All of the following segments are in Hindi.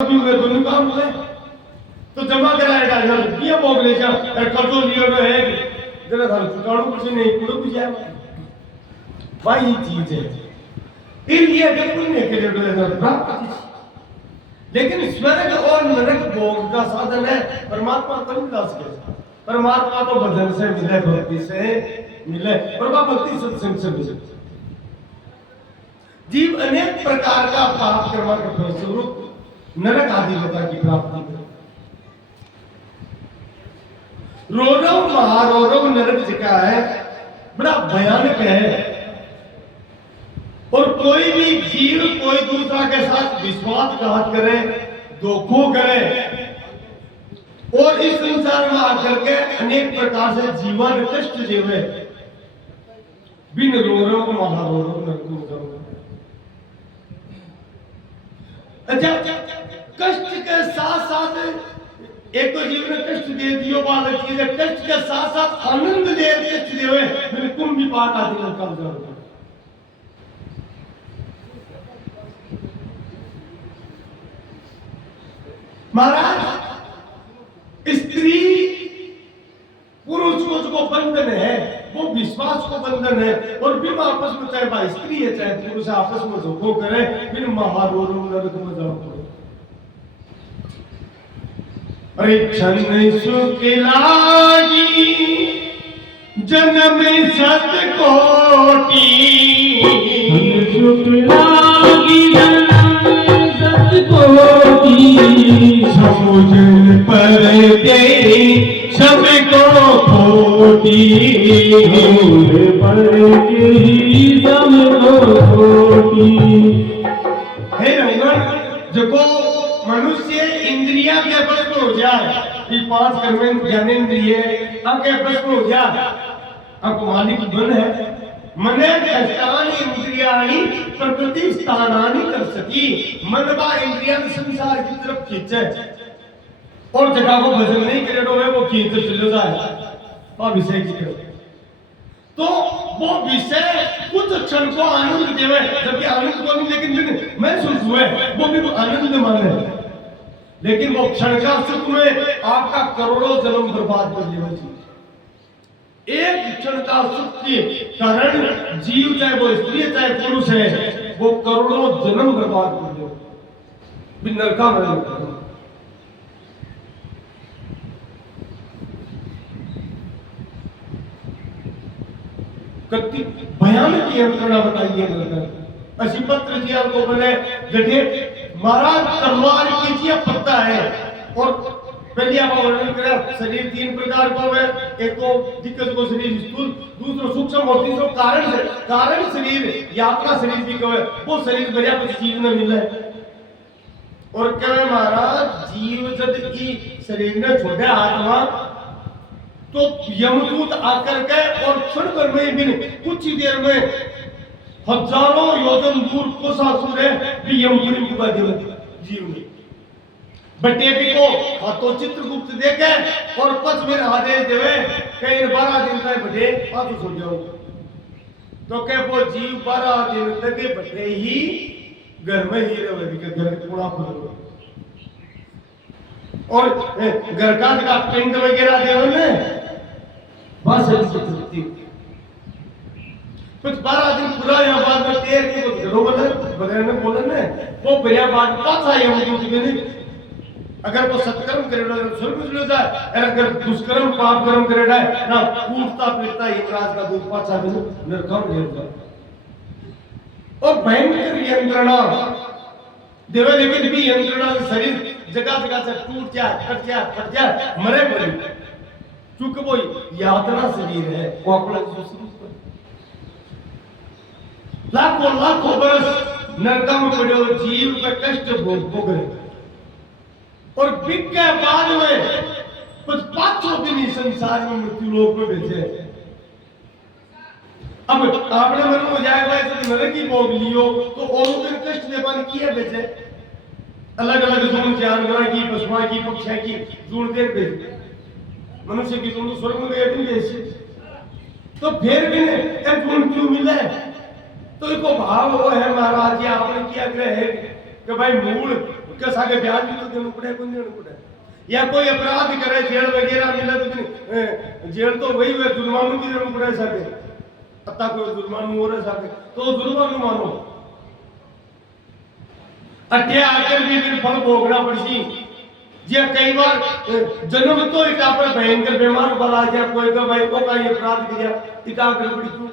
अभी हुए दोनों काम हुए तो जमा कराएगा यार किया बोगले जा यार कर्जो लियो नो है जरा थाल चुकाणो कुछ नहीं कुड़ो कुछ है भाई चीज है फिर ये जब पुण्य के लिए प्राप्त लेकिन स्वर्ग और नरक भोग का साधन है परमात्मा तो नहीं ला सके परमात्मा तो भजन से मिले भक्ति से मिले और वह भक्ति सत्संग से मिले जीव अनेक प्रकार का पाप कर्म के फलस्वरूप नरक आदि गति की प्राप्ति करे रोरव महारोरव नरक जिका है बड़ा भयानक है और कोई भी जीव कोई दूसरा के साथ विश्वासघात करे धोखो करे और इस संसार में आकर के अनेक प्रकार से जीवन कष्ट देवे बिन रोरव महारोरव नरक अच्छा कष्ट के साथ साथ एक तो जीवन में कष्ट दे दियो वाला चीज है कष्ट के साथ साथ आनंद दे कष्ट देवे फिर तुम भी पाठ आदि में कम करोगे महाराज स्त्री पुरुष को जो बंधन है वो विश्वास को बंधन है और फिर आपस में चाहे भाई स्त्री है चाहे पुरुष आपस में धोखो करे फिर महारोर नरक में जाओ अरे क्षण सुख लागी जन्म सत कोटि सुख लागी जन्म सत कोटि समुझन पर दे सबको खोटी पर ही सबको खोटी हे रंगन जो मनुष्य इंद्रिया के बस में हो जाए कि पांच कर्म ज्ञानेंद्रिय आके बस में हो जाए आपको मालिक मन है मने कष्टानि इंद्रियाणि प्रकृति स्थानानि कर सकी मन बा इंद्रिया संसार की तरफ खींचे और जगह को भजन नहीं करे तो वो खींच चले जाए और विषय की तरफ तो वो विषय कुछ क्षण को आनंद देवे जबकि आनंद को नहीं लेकिन महसूस हुए वो भी आनंद माने लेकिन वो क्षण का सुख में आपका करोड़ों जन्म बर्बाद कर देगा एक क्षण का सुख के कारण जीव चाहे वो स्त्री चाहे पुरुष है वो करोड़ों जन्म बर्बाद कर देगा बिन नरका में कति भयानक यंत्रणा बताइए नरक असी पत्र जी आपको बने जठे महाराज तलवार कीजिए पत्ता है और पहले आप वर्णन करें शरीर तीन प्रकार का है एक तो दिक्कत को शरीर स्थूल दूसरा सूक्ष्म और तीसरा कारण शरीर यात्रा शरीर भी कहे वो शरीर बढ़िया कुछ चीज न मिले और कहे महाराज जीव जब की शरीर में छोटे आत्मा तो यमदूत आकर के और क्षण भर में बिन कुछ ही देर में हजारों योजन दूर कोसासुर है भी यमपुरी को जीव में बटे भी को हाथों चित्रगुप्त देखे और पच में आदेश देवे कई 12 दिन तक बटे पाछू सो जाओ तो के वो जीव 12 दिन तक बटे ही घर में ही रहे बिके घर के पूरा फल और घर का पेंट वगैरह देवे ने बस चित्रगुप्ती कुछ 12 दिन पूरा या बाद में तेर के कुछ घरों वगैरह में बोले ने वो बढ़िया बात पाछा यमदूत के नहीं अगर वो सत्कर्म करेगा तो स्वर्ग में चले जाए अगर दुष्कर्म पाप कर्म करेगा ना कूटता पीटता यमराज का दूध पाछा में नरक में गिर जाए और भयंकर यंत्रणा देवे लेकिन भी यंत्रणा शरीर जगह जगह से टूट जाए फट जाए मरे पड़े क्योंकि वो यातना शरीर है वो अपना लाखों बरस नरक में पड़े जीव का कष्ट भोग रहे और बिक के बाद में कुछ 500 दिन ही संसार में मृत्यु लोक में भेजे अब आपने मन में जाएगा ऐसे नरक की भोग लियो तो और दिन कष्ट देवान किया भेजे अलग अलग जून जानवर की पशुओं की पक्षियों की जून देर भेजे मनुष्य की जून तो स्वर्ग में गए भी भेजे तो फिर भी एक जून क्यों मिले तो इनको भाव वो है महाराज जी आपने किया ग्रह है कि भाई मूल कैसा के ब्याज भी तो देना पड़े, कौन देना पड़े। या कोई अपराध करे जेल वगैरह मिले तो जेल तो वही हुए, जुर्माना भी देना पड़े साके, अत्ता कोई जुर्माना हो रहा साके तो जुर्माना मानो। अट्ठे आकर भी फिर फल भोगना पड़सी। जे कई बार जन्म तो इटा पर भयंकर बीमार बला गया, कोई का भाई को का ये अपराध किया इटा कर पड़ी क्यों,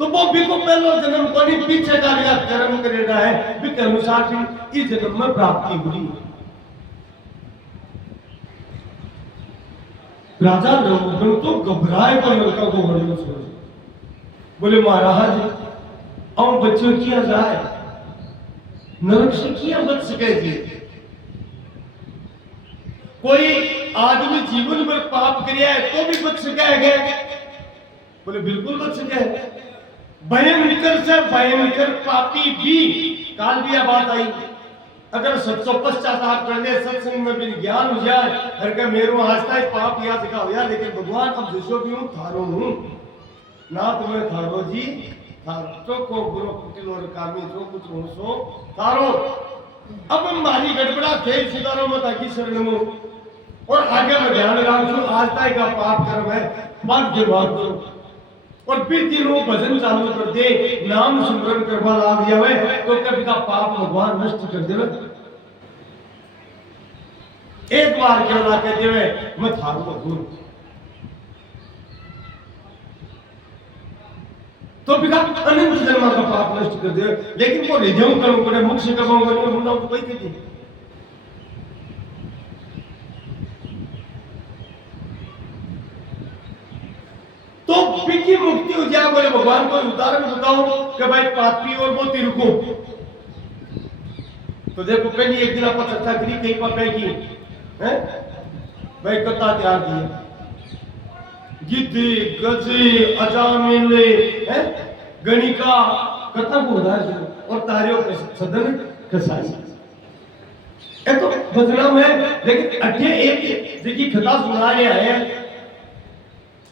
तो वो भी को पहलो जन्म को नहीं पीछे का लिया कर्म करेगा है भी के अनुसार भी इस जन्म में प्राप्ति हुई। राजा रघुगण तो घबराए को लड़का को वर्णन सुन, बोले महाराज हम बच्चों किया जाए, नरक से किया बच सके थे। कोई आदमी जीवन में पाप किया है तो भी बच सके है, बोले बिल्कुल बच सके। भयंकर से भयंकर पापी भी काल भी यह बात आई, अगर सच्चो पश्चाताप कर ले, सत्संग में भी ज्ञान हो जाए, हर का मेरो आस्था है पाप याद का हो यार, लेकिन भगवान अब जिसो भी हूं थारो हूं ना तुम्हें थारो जी थारो को गुरु कुटिल और कामी जो कुछ हो सो थारो। अब हमारी गड़बड़ा थे सुधारो मत आकी शरण में, और आगे में ध्यान रखो आस्था का पाप कर्म है बात के बात करो, और फिर तीनों भजन चालू कर दे, नाम सिमरन करवा लाग जावे तो कभी का पाप भगवान नष्ट कर देवे। एक बार क्यों ला के देवे मैं थारू भगवान, तो भी का अनंत जन्म का पाप नष्ट कर देवे। लेकिन वो रिझम करूं पड़े मुख से कमाऊंगा नहीं मुंडा तो कोई कहती। तो पिकी मुक्ति हो जाए, बोले भगवान को उदाहरण बताओ कि भाई पापी और वो तिरको, तो देखो पहली एक दिन आप चर्चा करी कहीं पर की है भाई कथा तैयार किया, गिद्धे गजे अजामिले है गणिका कथा को उदाहरण और तारियों के सदन कसाई। ये तो बदनाम है, लेकिन अठे एक देखिए कथा सुना रहे हैं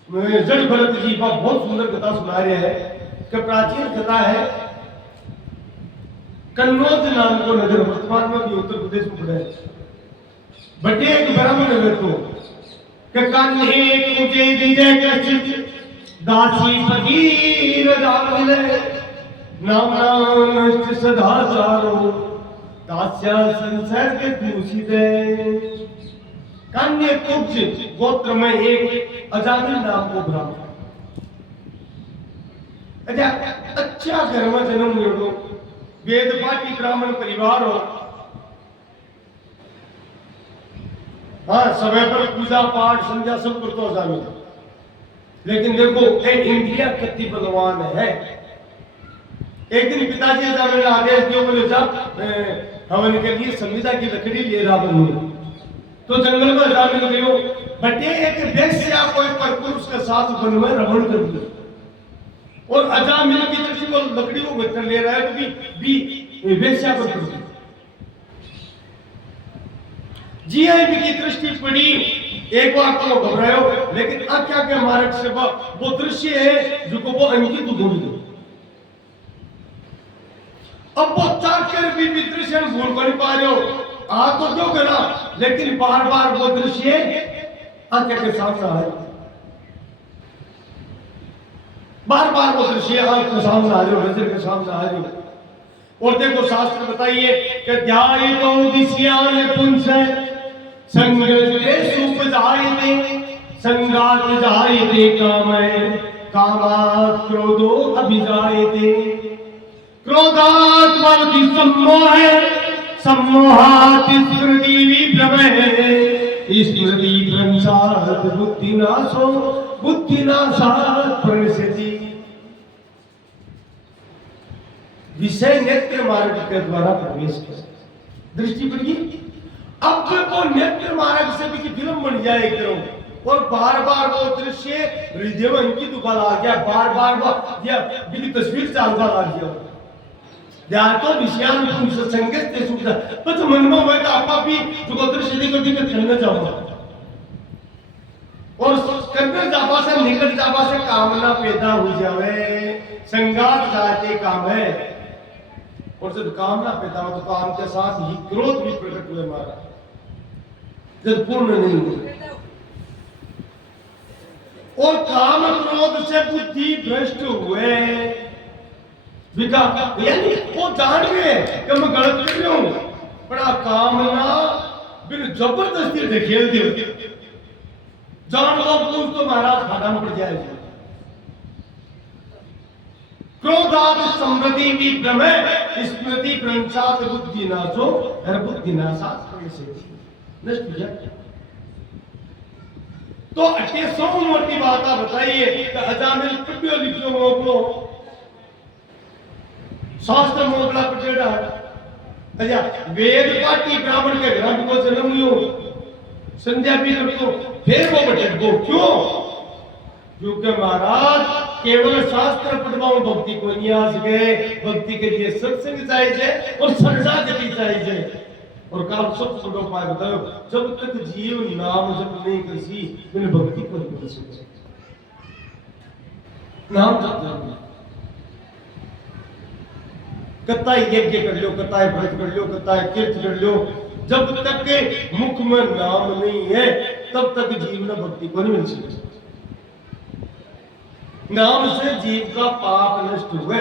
जड़ भरत जी का बहुत सुंदर कथा सुना रहे हैं कि प्राचीन कथा है, कन्नौज नाम को नगर वर्तमान में भी उत्तर प्रदेश में पड़ा है। बटे एक ब्राह्मण नगर को कि कन्हे तुझे विजय कचित दासी फकीर जामिले नाम नष्ट सदाचारो दास्या संसर्ग दूषित। कन्या कुब्ज गोत्र में एक अजामिल नाम को ब्राह्मण, अच्छा घर में जन्म लियो, वेद पाठी ब्राह्मण परिवार हो, हाँ समय पर पूजा पाठ संध्या सब करते हो जामिल। लेकिन देखो इंडिया कितनी बलवान है। एक दिन पिताजी जामिल आदेश दियो, बोले जब हवन के लिए संविदा की लकड़ी ले रहा बनू, तो जंगल में जामिल गयो, बटे एक वेश्या कोई परपुरुष के साथ वन में रमण कर दिया, और अजामिल की तरफ से वो लकड़ी को बेचकर ले रहा है तो भी वेश्या पर कर दिया। जीआईबी की दृष्टि पड़ी, एक बार तो घबरायो, लेकिन आख्या के मार्ग से वो दृश्य है जो को वो अंकित हो गई। अब वो चाहकर भी दृश्य भूल नहीं पा रहे हो, आ तो क्यों करा, लेकिन बार बार वो दृश्य आंखें के सामने आ रहे, बार बार वो दृश्य आंख के सामने आ रहे हो, नजर के सामने आ रहे हो। और देखो शास्त्र बताइए कि ध्यायतो दिश्यान पुंस संगते सुख जायते संगात जायते कामय कामात् क्रोधो अभिजायते क्रोधात् भवति सम्मोह सम्मोहात् स्मृति विभ्रमः स्मृति भ्रंशात् बुद्धिनाशो बुद्धिनाशात् प्रणश्यति। विषय नेत्र मार्ग के द्वारा प्रवेश कर दृष्टि पड़ी। अब वो नेत्र मार्ग से भी फिल्म बन जाए एक तरफ, और बार बार वो दृश्य हृदय में अंकित होगा आ गया, बार बार वो बिल्कुल तस्वीर चलता आ गया। तो विषयान तुम संगत से सुविधा बस मन में होगा तो आपा भी जो दृश्य देखो देखो करना चाहोगा, और करने जाबा से निकट जाबा से कामना पैदा हो जावे, संगात जाते काम है। और जब काम ना पैदा हो तो काम के साथ ही क्रोध भी प्रकट हुए महाराज, जब पूर्ण नहीं हुए। और काम क्रोध से बुद्धि भ्रष्ट हुए, विकार यानी वो जान रहे कि मैं गलत कर रहा हूं, पर कामना बिन जबरदस्ती ढकेल दियो, जान लो पूछ तो महाराज खाना में पड़ जाएगा। क्रोधाद समृद्धि भी प्रमेय स्मृति प्रंचात बुद्धि नाशो, हर बुद्धि नाशात नष्ट हो जाए। तो अटे सौ मोटी बात बताइए कि अजामिल पिट्यो लिखियो मोकलो, शास्त्र मोकला पटेड़ा, अच्छा वेद पाठी ब्राह्मण के ग्रंथ को जन्म लियो, संध्या भी करतो, फिर वो बटे गो क्यों? क्योंकि महाराज केवल शास्त्र पढ़वाओ भक्ति को नहीं आ सके, भक्ति के लिए सत्संग चाहिए और श्रद्धा गति चाहिए। और काल सब सुनो पाए बताओ, जब तक जीव नाम जप नहीं करसी बिन भक्ति को नहीं कर सकते। नाम जप करना, कताई यज्ञ कर लो, कताई व्रत कर लो, कताई तीर्थ कर लो, जब तक के मुख में नाम नहीं है तब तक जीव ने भक्ति को नहीं मिल सकती। नाम से जीव का पाप नष्ट हुए,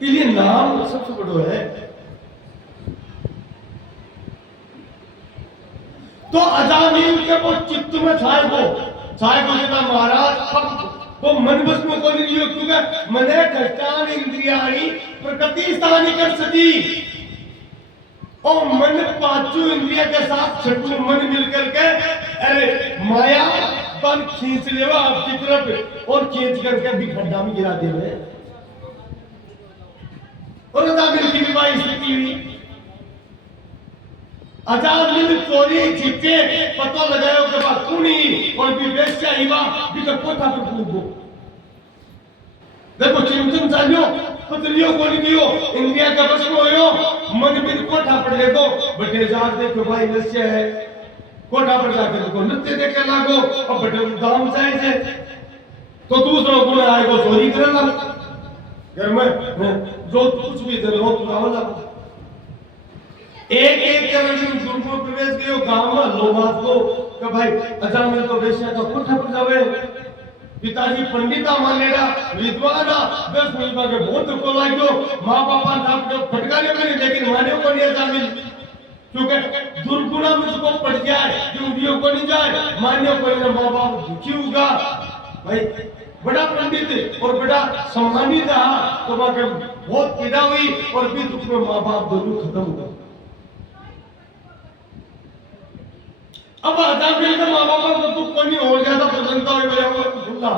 इसलिए नाम सबसे बड़ो है। तो अजामिल के वो चित्त में छाए को कहता महाराज अब वो मन बस में को नहीं लियो, क्योंकि मने कष्टान इंद्रियाणी प्रकृति स्थानी कर सकी, और मन पांचों इंद्रिया के साथ छठू मन मिलकर के अरे माया बन खींच लेवा आपकी तरफ और खींच करके भी खड्डा में गिरा देवे। और अजामिल की विवाह स्थिति हुई, अजामिल चोरी छिपे पता लगायो के बाद कुनी और विवेश्या हिवा बिका कोठा पर कूदो। देखो चिंतन चालियो पतलियो को नहीं दियो, इंद्रिया का बस में होयो, मन बिन कोठा पर देखो बटे जाग देखो भाई नृत्य है, कोठा पर जाके देखो नृत्य देखे लागो और बटे दाम चाहिए तो दूसरों गुण आएगो चोरी करे लागो, घर में जो कुछ भी दे लो तो आवला एक एक करके दुर्गुण प्रवेश गयो गांव में लोग को कि भाई अजामिल तो वेश्या का कोठा पर जावे, पिताजी पंडिता मानेड़ा विद्वान 10 मुल्का के बहुत को लाग्यो, मां बापा नाम जो फटकारे में लेकिन माने को नहीं अजामिल, क्योंकि दुर्गुणा में जो पड़ जाए जो को नहीं जाए मान्य को नहीं, मां बाप दुखी होगा। भाई बड़ा पंडित और बड़ा सम्मानित था तो वहां के बहुत पीड़ा हुई और भी दुख में मां बाप दोनों खत्म हो गए। अब अजामिल का मां बाप को दुख को नहीं और ज्यादा प्रसन्नता हुई, बोले सुनना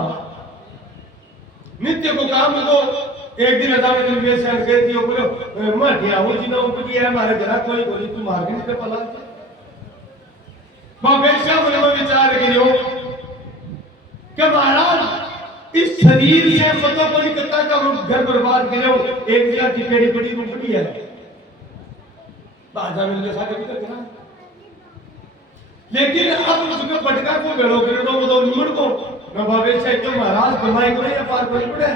नित्य को काम को एक दिन अजामिल ने वेश्या ने कह दिया, बोले मैं क्या हूं जिना ऊपर है हमारे घर कोई बोली तुम मार के नहीं पला मां वेश्या बोले मैं विचार करियो कि महाराज इस शरीर से पता कोई कत्ता का घर बर्बाद करो, एक जगह की पेड़ी बड़ी रूपड़ी है बाजा मिल के साथ भी करना, लेकिन अब उसके पटका को गड़ो करे तो निमड़ को न बाबे से तो महाराज कमाई को या पार कोई पड़े